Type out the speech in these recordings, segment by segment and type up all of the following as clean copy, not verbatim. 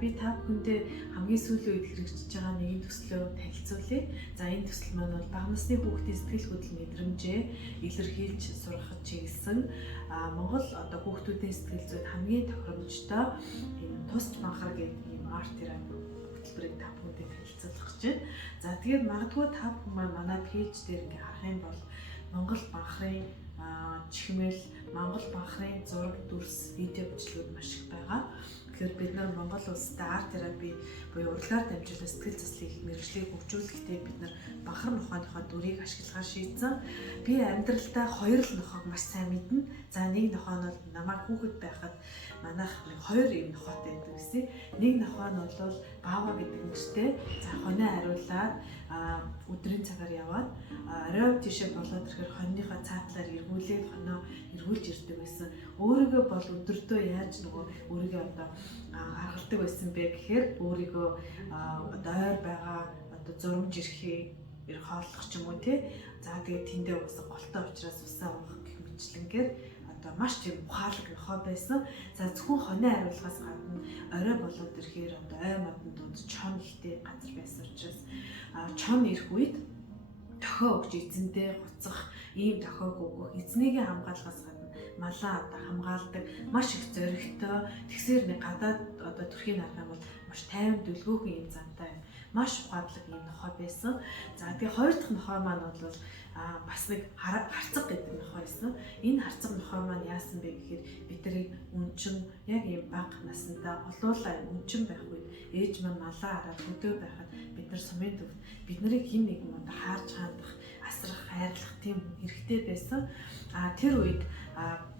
би та бүхэндээ хамгийн сүүлийн үед хэрэгжиж байгаа нэгэн төслөө танилцуулъя. За энэ төсөл маань бол бага насны хүүхдийн сэтгэл хөдлөл мэдрэмжээ илэрхийлж сургахад чиглэсэн Монгол одоо хүүхдүүдийн сэтгэл зүйд хамгийн тохиромжтой энэ тусч банхар гэдэг ийм арт терапи хөтөлбөрийг та бүхэндээ танилцуулах гэж байна. За тэгээд магадгүй та бүхэн маань манай пэйж дээр ингээ харах юм бол Монгол банхрын чихмэл, Монгол банхрын зураг, дүрс, видео бичлэгүүд маш их байгаа. Тэгэхээр бид нар Монгол улсад арт терапи буюу урлагаар дамжуулан сэтгэл заслын мэргэжлийг хөгжүүлэхдээ бид нар банхар нохооныхоо дүрийг ашиглахаар шийдсэн. Би амьдралдаа хоёр л нохоог маш сайн мэднэ. За нэг нохоо нь бол намайг хүүхэд байхад манайх хоёр юм нохоотой байдаг гэсэн. Нэг нохоо нь бол Баава гэдэг нэртэй. За хоноо хариулаад өдрийн цагаар яваад орой тийшээ болоод ирэхээр хоньныхоо цаатлаар эргүүлээд хоноо эргүүлж ирдэг байсан. Өөрийгөө бол өдөртөө яаж нөгөө өөрийгөө одоо гаргалдаг байсан бэ гэхээр өөрийгөө одоо ойр байгаа одоо зурмж ирэх хооллох ч юм уу тий. За тэгээд тэндээ уусаа голтой учраас усаа уух гэх мэтлэнгээр одоо маш тийм ухаалаг нохоо байсан. За зөвхөн хоноо хариулахаас гадна орой болоод ирэхээр одоо ой модон донд чон ихтэй газар байсан учраас чон ирэх үед тохио өгч эзэндээ гуцах ийм тохиог өгөх эзнийгээ хамгаалахаас гадна малаа одоо хамгаалдаг маш их зоригтой тэгсээр нэг гадаад одоо төрхийн арга юм бол маш тайван дүлгөөхөн юм зантай маш ухаалаг юм нохоо байсан. За тэгээ хоёр дахь нохоо маань бол бас нэг харцаг гэдэг нохоо байсан. Энэ харцаг нохоо маань яасан бэ гэхээр биднийг үнчин яг ийм бага насндаа олуулаа үнчин байх үед ээж маань малаа хараад хөдөө байхад бид нар сумын төвд бид нарыг хэн нэгэн удаа хаарж хандах, асрах, хайрлах тийм хэрэгтэй байсан. Тэр үед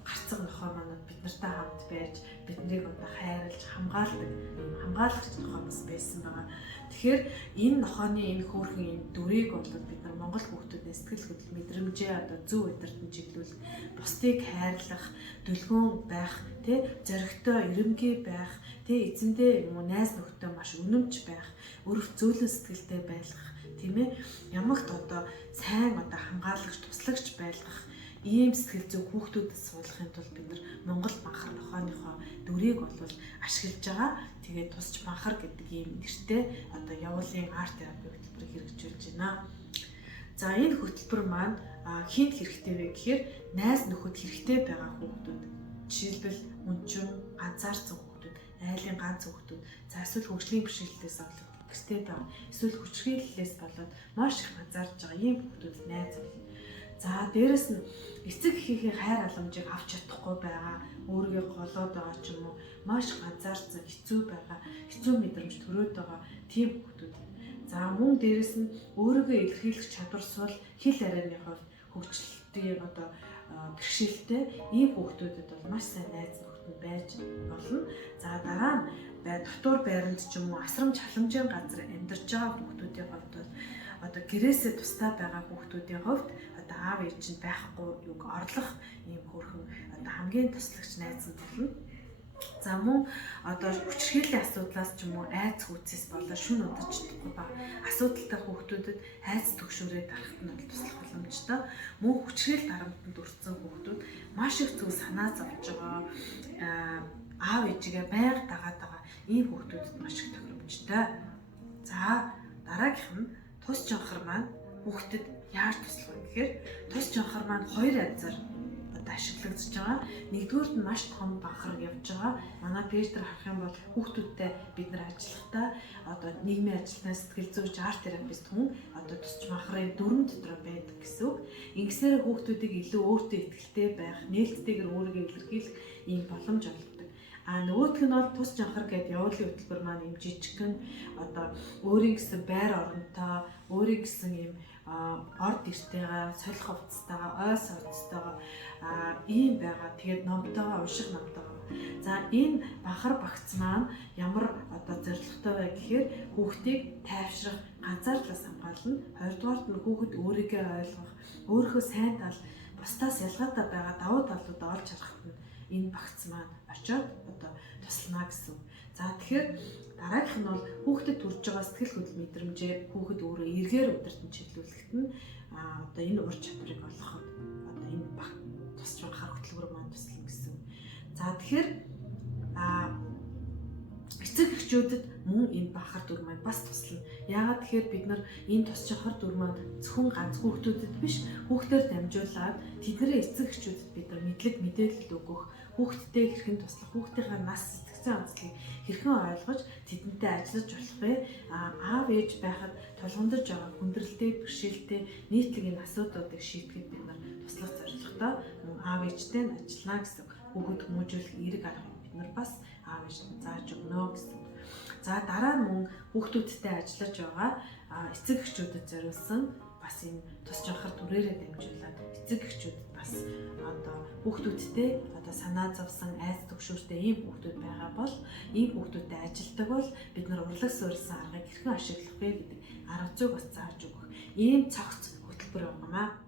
гарцаг нохоо маань бид нартай хамт байж биднийг одоо хайрлаж хамгаалдаг ийм хамгаалагч нохоо бас байсан байгаа. Тэгэхээр энэ нохооны энэ хөөрхөн энэ дүрийг бол бид нар Монгол хүүхдүүдийн сэтгэл хөдлөл мэдрэмжээ одоо зөв удирдан чиглүүлэх, бусдыг хайрлах, дүлгөөн байх, тий зоригтой, эрэмгий байх, тий эзэндээ юм уу найз нөхдөд маш үнэмч байх, өөрөөр зөөлөн сэтгэлтэй байлгах, тийм ээ ямагт одоо сайн одоо хамгаалагч, туслагч байлгах ийм сэтгэл зүй хүүхдүүдэд суулгахын тулд бид нар Монгол банхар нохооныхоо дүрийг бол ашиглаж байгаа. Тэгээд тусч банхар гэдэг ийм нэртэй одоо явуулын арт терапи хөтөлбөрийг хэрэгжүүлж байна. За энэ хөтөлбөр маань хинт хэрэгтэй вэ гэхээр найз нөхөд хэрэгтэй байгаа хүүхдүүд. Жишээлбэл үнчин, ганцаарцсан хүүхдүүд, айлын ганц хүүхдүүд, за эсвэл хөгжлийн бэрхшээлээс болоод гэртээ байгаа. Эсвэл хүчрхийллээс болоод маш их ганцаарч байгаа ийм хүүхдүүд найз авах. За дээрэс нь эцэг эхийн хайр халамжийг авч чадахгүй байгаа, өөрийгөө голоод байгаа ч юм уу, маш ганцаарцсан хэцүү байгаа, хэцүү мэдрэмж төрөөд байгаа тийм хүүхдүүд. За мөн дээрэс нь өөрийгөө илэрхийлэх чадвар сул хэл ярианы хувьд хөгжилтийн одоо бэрхшээлтэй ийм хүүхдүүдэд бол маш сайн найз нөхдөд байж болно. За дараа нь дотор байранд ч юм уу асрамж халамжийн газар амьдарч байгаа хүүхдүүдийн хувьд бол одоо гэрээсээ тусдаа байгаа хүүхдүүдийн хувьд одоо аав ээж нь байхгүй юг орлох ийм хөрхөн одоо хамгийн туслагч найз нь болно. За мөн одоо хүчрхийллийн асуудлаас ч юм уу айц хүүцээс болоод шүн удаж чадахгүй ба асуудалтай хүүхдүүдэд айц төгшөөрөө дарахт нь бол туслах боломжтой. Мөн хүчрхийл дарамтанд өртсөн хүүхдүүд маш их зүйл санаа зовж байгаа аав ээжигээ байнга дагаад байгаа ийм хүүхдүүдэд маш их тохиромжтой. За дараагийнх нь тус жонхор маань хүүхдэд яаж туслах вэ гэхээр тус жонхор маань хоёр азар одоо ашиглагдаж байгаа. Нэгдүгээр нь маш том банхар явж байгаа. Манай пэйж дээр харах юм бол хүүхдүүдтэй бид нар ажиллахдаа одоо нийгмийн ажилтны сэтгэл зүйч арт терапист хүн одоо тусч банхрын дүрм дотор байдаг гэсэн үг. Ингэснээр хүүхдүүдийг илүү өөртөө ихтэй байх, нээлттэйгээр өөрийгөө илэрхийлэх ийм боломж олгодог. Нөгөөх нь бол тус жонхор гэдэг явуулын хөтөлбөр маань юм жижигхэн одоо өөрийн гэсэн байр оронтой, өөрийн гэсэн юм орд иртэйгээ, солих хувцастайгаа, ойс хувцастайгаа ийм байгаа. Тэгээд номтойгоо унших номтойгоо. За энэ банхар багц маань ямар одоо зорилготой вэ гэхээр хүүхдийг тайвшрах, ганцаардлаас хамгаална. Хоёрдугаарт нь хүүхэд өөрийгөө ойлгох, өөрийнхөө сайн тал, бусдаас ялгаатай байгаа давуу талуудаа олж харахад нь энэ багц маань очиод одоо туслана гэсэн. За тэгэхээр дараагийнх нь бол хүүхдэд төрж байгаа сэтгэл хөдлөл мэдрэмжээ хүүхэд өөрөө эргээр удирдан чиглүүлэхэд нь одоо энэ ур чадварыг олгоход одоо энэ тусч банхар хөтөлбөр маань туслана гэсэн. За тэгэхээр эцэг эхчүүдэд мөн энэ бахар дүр маань бас туслана. Яагаад тэгэхээр бид нар энэ тусч хар дүр маань зөвхөн ганц хүүхдүүдэд биш, хүүхдээр дамжуулаад тэдний эцэг эхчүүдэд бид нар мэдээлэл өгөх, хүүхдтэй хэрхэн туслах, хүүхдийнхээ нас сэтгцэн онцлогийг хэрхэн ойлгож тэдэнтэй ажиллаж болох вэ? Аав ээж байхад тулгамдж байгаа хүндрэлтэй, бэрхшээлтэй нийтлэг энэ асуудлуудыг шийдэхэд бид нар туслах зорилготой аав ээжтэй нь ажиллана гэсэн. Хүүхэд хүмүүжүүлэх эерэг арга бид нар бас аав ээжтэй зааж өгнө гэсэн. За дараа нь мөн хүүхдүүдтэй ажиллаж байгаа эцэг эхчүүдэд зориулсан бас энэ тус жанхар түрээрээ дамжуулаад эцэг эхчүүдэд бас одоо хүүхдүүдтэй одоо санаа зовсон айц төгшөөртэй ийм хүүхдүүд байгаа бол ийм хүүхдүүдтэй ажилдаг бол бид нар урлаг суурилсан аргыг хэрхэн ашиглах вэ гэдэг арга зүйг бас зааж өгөх ийм цогц хөтөлбөр байна.